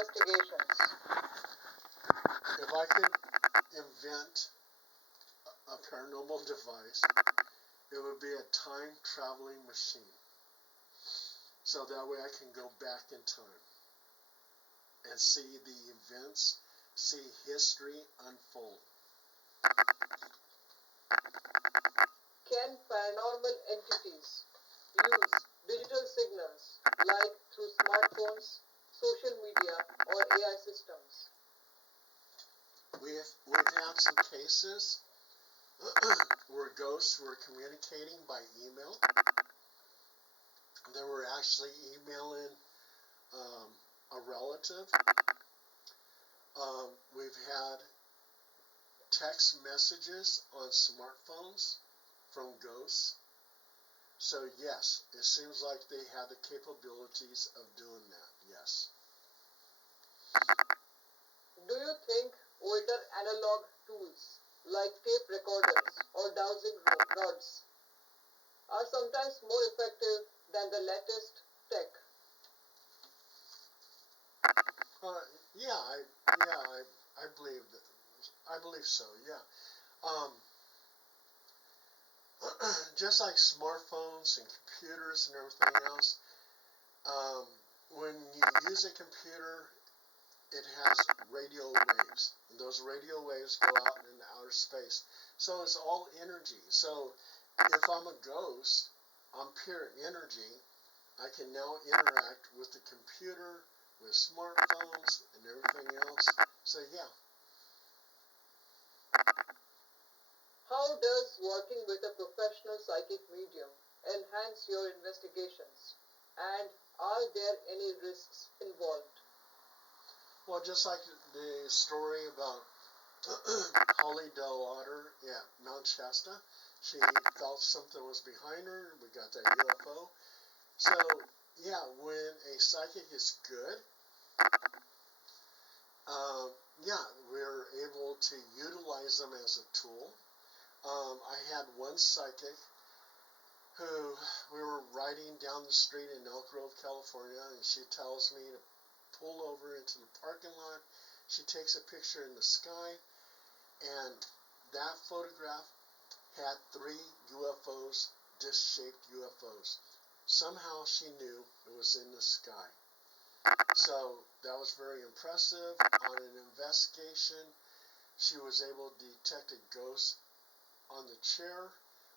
investigations. If I could invent a paranormal device, it would be a time traveling machine. So that way I can go back in time and see the events, see history unfold. Can paranormal entities use digital signals like through smartphones, social media, or AI systems? We've had some cases where ghosts were communicating by email. They were actually emailing a relative. We've had text messages on smartphones from ghosts. So yes, it seems like they have the capabilities of doing that, yes. Do you think older analog tools like tape recorders or dowsing rods are sometimes more effective than the latest tech? Uh, yeah, I believe that. I believe so. Yeah. Um, just like smartphones and computers and everything else, um, when you use a computer, it has radio waves, and those radio waves go out in outer space. So it's all energy. So if I'm a ghost, I'm pure energy. I can now interact with the computer, with smartphones, and everything else. So yeah. How does working with a professional psychic medium enhance your investigations? And are there any risks involved? Well, just like the story about Holly Delwater at Mount Shasta, she felt something was behind her. We got that UFO. So yeah, when a psychic is good, yeah, we're able to utilize them as a tool. I had one psychic who we were riding down the street in Elk Grove, California, and she tells me to pull over into the parking lot. She takes a picture in the sky, and that photograph had 3 UFOs, disc-shaped UFOs. Somehow she knew it was in the sky. So that was very impressive. On an investigation, she was able to detect a ghost on the chair.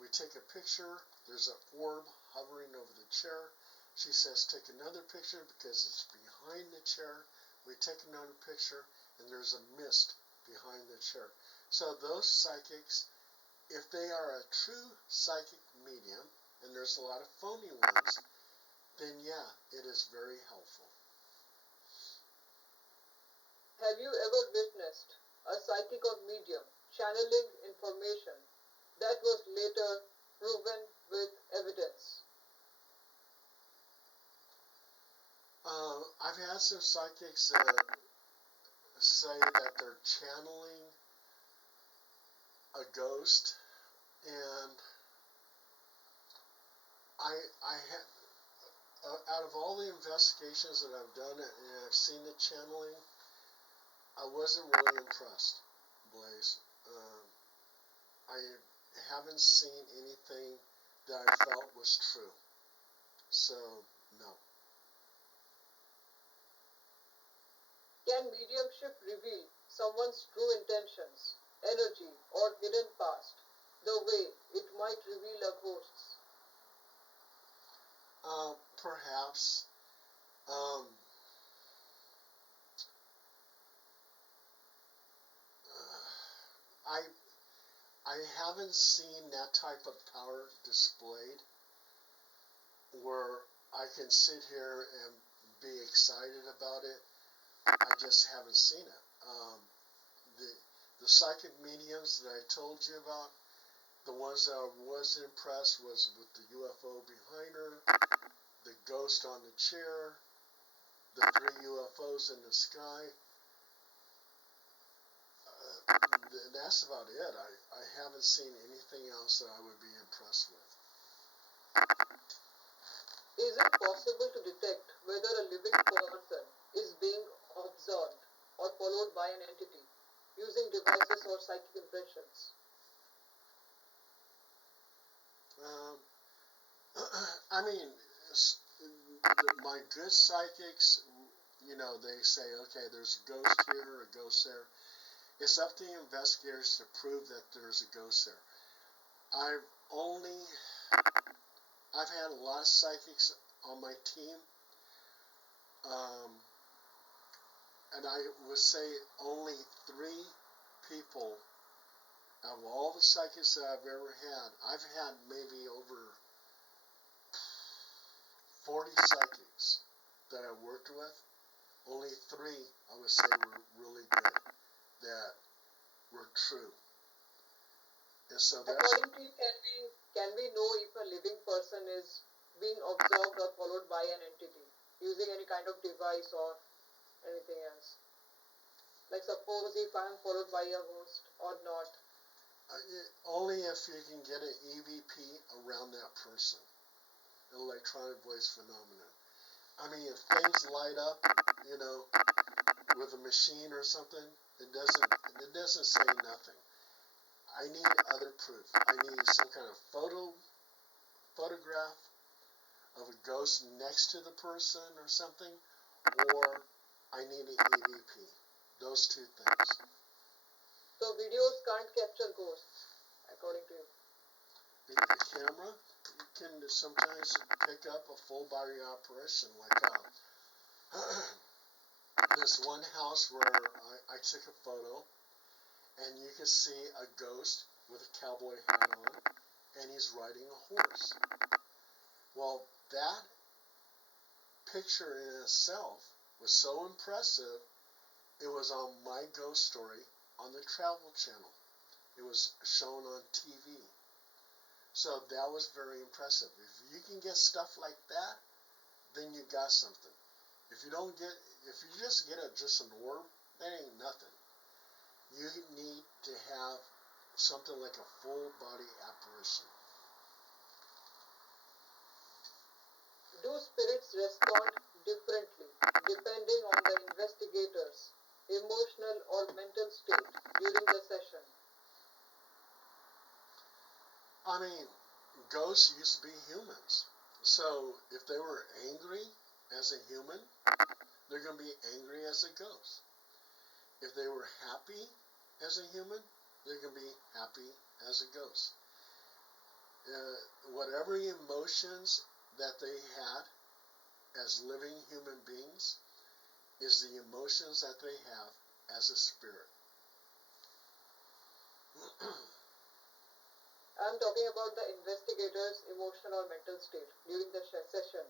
We take a picture. There's an orb hovering over the chair. She says, take another picture because it's behind the chair. We take another picture, and there's a mist behind the chair. So those psychics, if they are a true psychic medium, and there's a lot of phony ones, then yeah, it is very helpful. Have you ever witnessed a psychic or medium channeling information that was later proven with evidence? I've had some psychics that say that they're channeling a ghost, and out of all the investigations that I've done and I've seen the channeling, I wasn't really impressed, Blaze. I haven't seen anything that I felt was true. So, no. Can mediumship reveal someone's true intentions, energy, or hidden past the way it might reveal a ghost's? Perhaps. Um, I I haven't seen that type of power displayed where I can sit here and be excited about it. I just haven't seen it. The the psychic mediums that I told you about, the ones that I was impressed was with the UFO behind her, the ghost on the chair, the 3 UFOs in the sky. That's about it. I haven't seen anything else that I would be impressed with. Is it possible to detect whether a living person is being followed by an entity using devices or psychic impressions. Um, I mean, my good psychics, they say, okay, there's a ghost here or a ghost there. It's up to the investigators to prove that there's a ghost there. I've only, I've had a lot of psychics on my team, um, and I would say only 3 people of all the psychics that I've ever had. I've had maybe over 40 psychics that I worked with. Only 3 I would say were really good, that were true. And so that's, According to you, can we know if a living person is being observed or followed by an entity using any kind of device or anything else? Like suppose if I am followed by a ghost or not. only if you can get an EVP around that person, electronic voice phenomenon. I mean, if things light up, you know, with a machine or something, it doesn't say nothing. I need other proof. I need some kind of photograph of a ghost next to the person or something, or I need an EVP. Those 2 things. So videos can't capture ghosts, according to you. The camera can sometimes pick up a full body apparition, like this one house where I took a photo, and you can see a ghost with a cowboy hat on, and he's riding a horse. Well, that picture in itself was so impressive, it was on My Ghost Story on the Travel Channel. It was shown on TV. So that was very impressive. If you can get stuff like that, then you got something. If you just get just an orb, that ain't nothing. You need to have something like a full body apparition. Do spirits respond differently depending on the investigator's emotional or mental state during the session? I mean, ghosts used to be humans. So if they were angry as a human, they're going to be angry as a ghost. If they were happy as a human, they're going to be happy as a ghost. Whatever emotions that they had as living human beings is the emotions that they have as a spirit. I'm talking about the investigator's emotional or mental state during the session.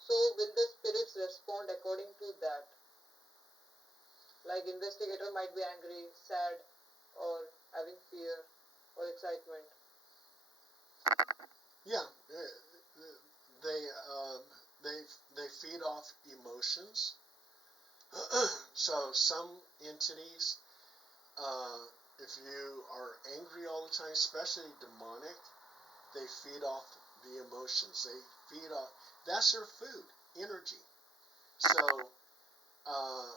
So will the spirits respond according to that? Like investigator might be angry, sad, or having fear or excitement. Yeah, they um, they they feed off emotions. So some entities, uh, if you are angry all the time, especially demonic, they feed off the emotions. They feed off. That's their food, energy. So uh,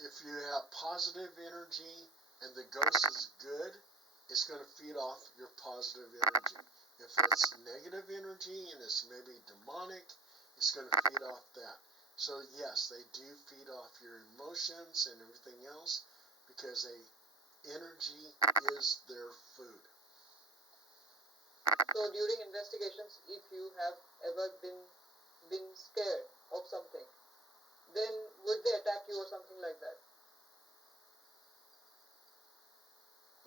if you have positive energy and the ghost is good, it's going to feed off your positive energy. If it's negative energy and it's maybe demonic, it's going to feed off that. So yes, they do feed off your emotions and everything else because energy is their food. So during investigations, if you have ever been scared of something, then would they attack you or something like that?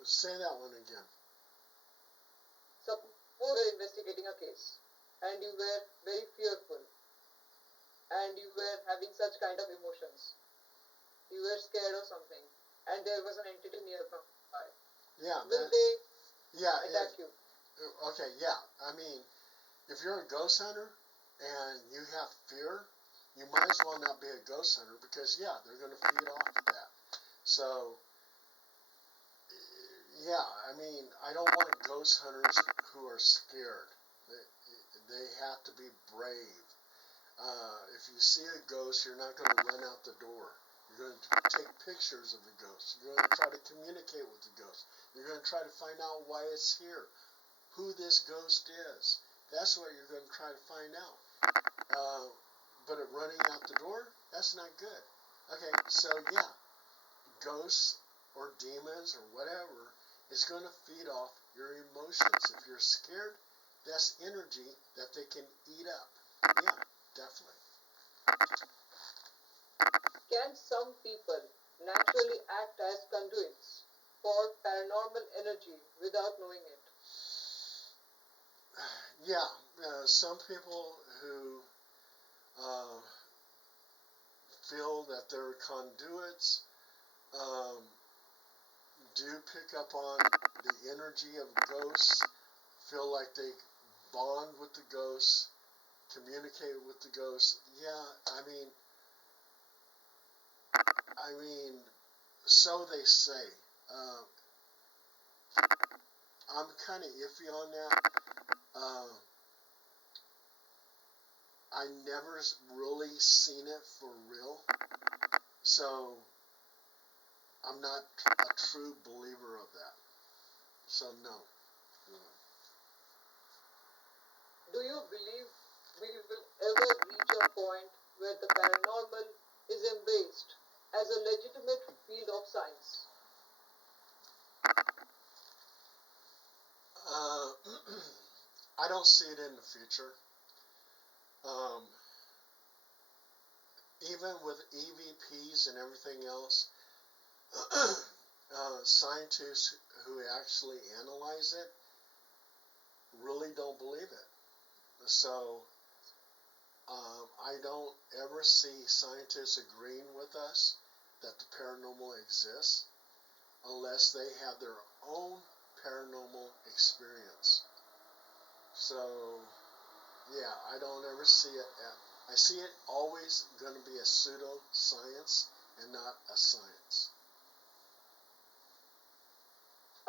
Say that one again. Suppose you were investigating a case and you were very fearful and you were having such kind of emotions. You were scared or something and there was an entity nearby. Yeah, Will they yeah, attack you? okay, yeah. I mean, if you're a ghost hunter and you have fear, you might as well not be a ghost hunter because, yeah, they're going to feed off of that. So, yeah, I mean, I don't want ghost hunters who are scared. They have to be brave. If you see a ghost, you're not going to run out the door. You're going to take pictures of the ghost. You're going to try to communicate with the ghost. You're going to try to find out why it's here, who this ghost is. That's what you're going to try to find out. But it running out the door, that's not good. Okay, so yeah, ghosts or demons or whatever is going to feed off your emotions. If you're scared, that's energy that they can eat up. Yeah, definitely. Can some people naturally act as conduits for paranormal energy without knowing it? Yeah, some people who uh, feel that they're conduits um, do pick up on the energy of ghosts, feel like they bond with the ghosts, communicate with the ghosts. Yeah, I mean, so they say. Uh, I'm kind of iffy on that. Uh, I never really seen it for real, so I'm not a true believer of that. So no. Do you believe we will ever reach a point where the paranormal is embraced as a legitimate field of science? Uh, I don't see it in the future. Um, even with EVPs and everything else, scientists who actually analyze it really don't believe it. So I don't ever see scientists agreeing with us that the paranormal exists unless they have their own paranormal experience. So yeah, I don't ever see it. I see it always going to be a pseudo-science and not a science.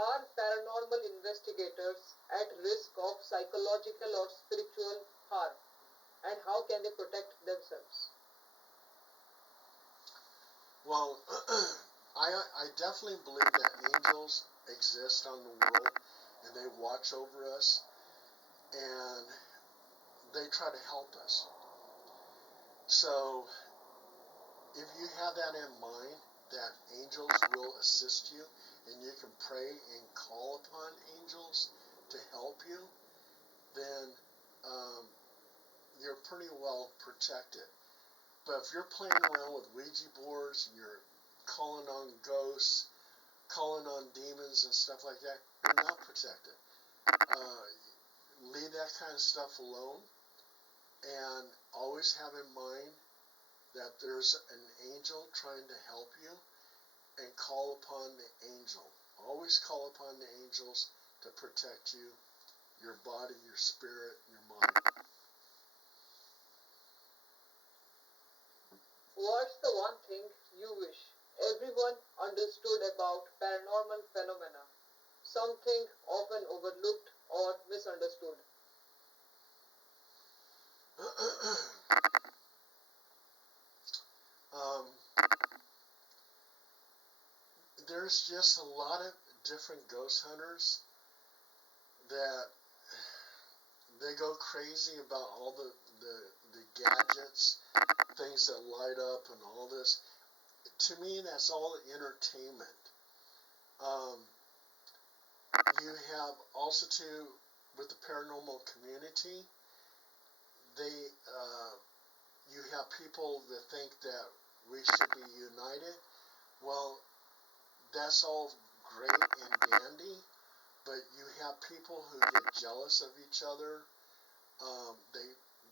Are paranormal investigators at risk of psychological or spiritual harm? And how can they protect themselves? Well, I definitely believe that angels exist on the world and they watch over us and they try to help us. So if you have that in mind, that angels will assist you and you can pray and call upon angels to help you, then um, you're pretty well protected. But if you're playing around with Ouija boards and you're calling on ghosts, calling on demons and stuff like that, you're not protected. Uh, Leave that kind of stuff alone and always have in mind that there's an angel trying to help you and call upon the angel. Always call upon the angels to protect you, your body, your spirit, your mind. What's the one thing you wish everyone understood about paranormal phenomena? Something often overlooked or misunderstood. um, there's just a lot of different ghost hunters that they go crazy about all the gadgets, things that light up and all this. To me, that's all entertainment. Um, you have also too, with the paranormal community, they you have people that think that we should be united. Well, that's all great and dandy, but you have people who get jealous of each other.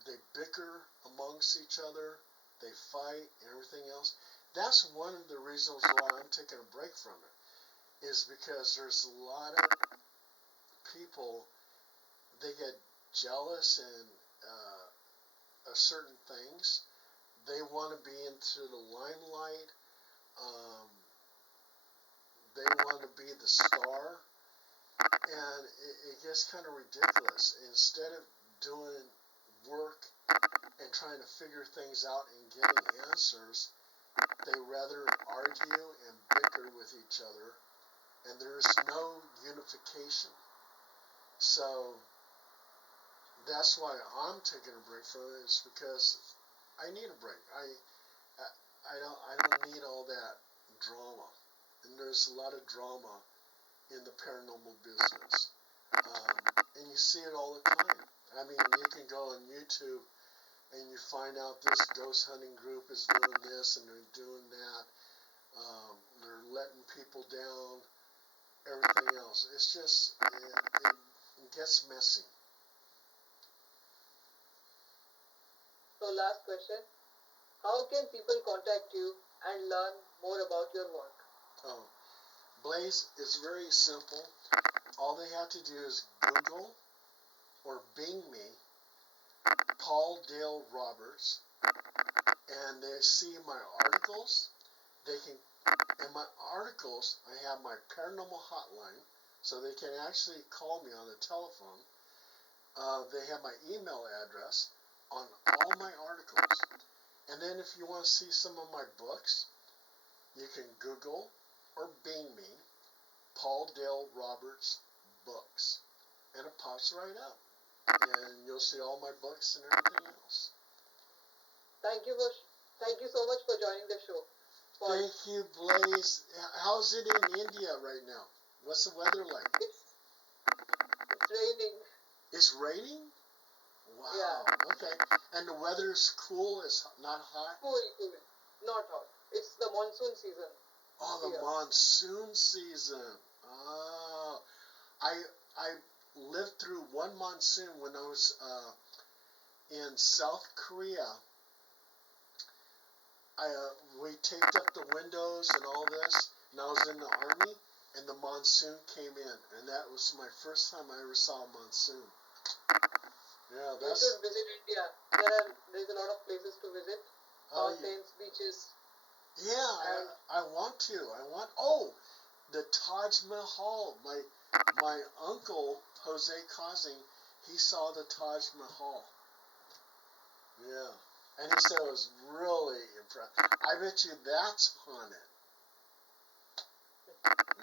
They bicker amongst each other. They fight and everything else. That's one of the reasons why I'm taking a break from it. Is because there's a lot of people, they get jealous and of certain things. They want to be into the limelight. Um, they want to be the star, and it gets kind of ridiculous. Instead of doing work and trying to figure things out and getting answers, they rather argue and bicker with each other, and there's no unification. So that's why I'm taking a break from it, is because I need a break. I don't need all that drama, and there's a lot of drama in the paranormal business, and you see it all the time. I mean, you can go on YouTube and you find out this ghost hunting group is doing this and they're doing that. They're letting people down, everything else. It's just, it gets messy. So last question. How can people contact you and learn more about your work? Oh, Blaze is very simple. All they have to do is Google or Bing me, Paul Dale Roberts, and they see my articles. They can, in my articles, I have my paranormal hotline, so they can actually call me on the telephone. They have my email address on all my articles. And then if you want to see some of my books, you can Google or Bing me, Paul Dale Roberts books, and it pops right up. And you'll see all my books and everything else. Thank you so much for joining the show. Thank you, Blaze. How's it in India right now? What's the weather like? It's raining. It's raining? Wow. Yeah. Okay. And the weather's cool. It's not hot. Cool. Not hot. It's the monsoon season. Oh, the monsoon season. Oh, I lived through one monsoon when I was in South Korea. We taped up the windows and all this, and I was in the army, and the monsoon came in, and that was my first time I ever saw a monsoon. Yeah, You should visit India. There's a lot of places to visit. Mountains, beaches. Yeah, I want to. The Taj Mahal. My uncle, Jose Kazing, he saw the Taj Mahal. Yeah. And he said it was really impressive. I bet you that's haunted.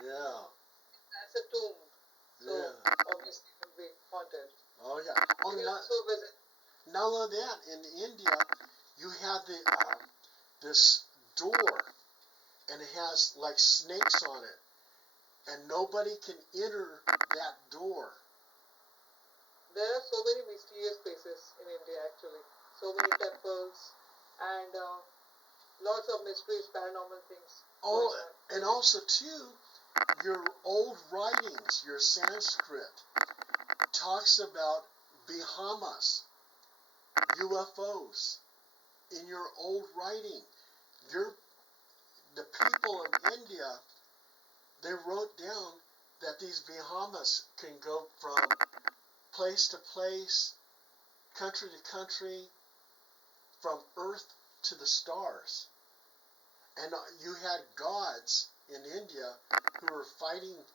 Yeah. That's a tomb. So, yeah. obviously it will be haunted. Oh, yeah. Oh, you can also visit. Not only that, in India, you have this door, and it has like snakes on it, and nobody can enter that door. There are so many mysterious places in India, actually. So many temples and lots of mysteries, paranormal things. Oh, and also too, your old writings, your Sanskrit, talks about Bahamas, UFOs. In your old writing, the people of India, they wrote down that these Bahamas can go from place to place, country to country, from Earth to the stars. And you had gods in India who were fighting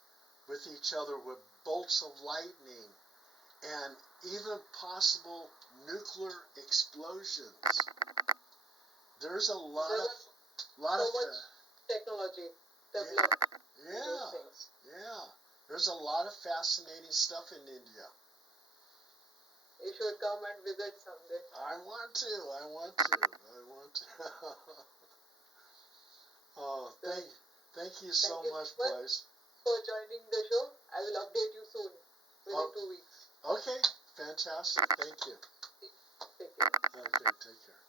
with each other with bolts of lightning and even possible nuclear explosions. There's a lot of much technology developed. Yeah. There's a lot of fascinating stuff in India. You should come and visit someday. I want to. Oh, thank you so much, Blaze. For joining the show. I will update you soon, within 2 weeks. Okay, fantastic. Thank you. Take care. Okay, take care.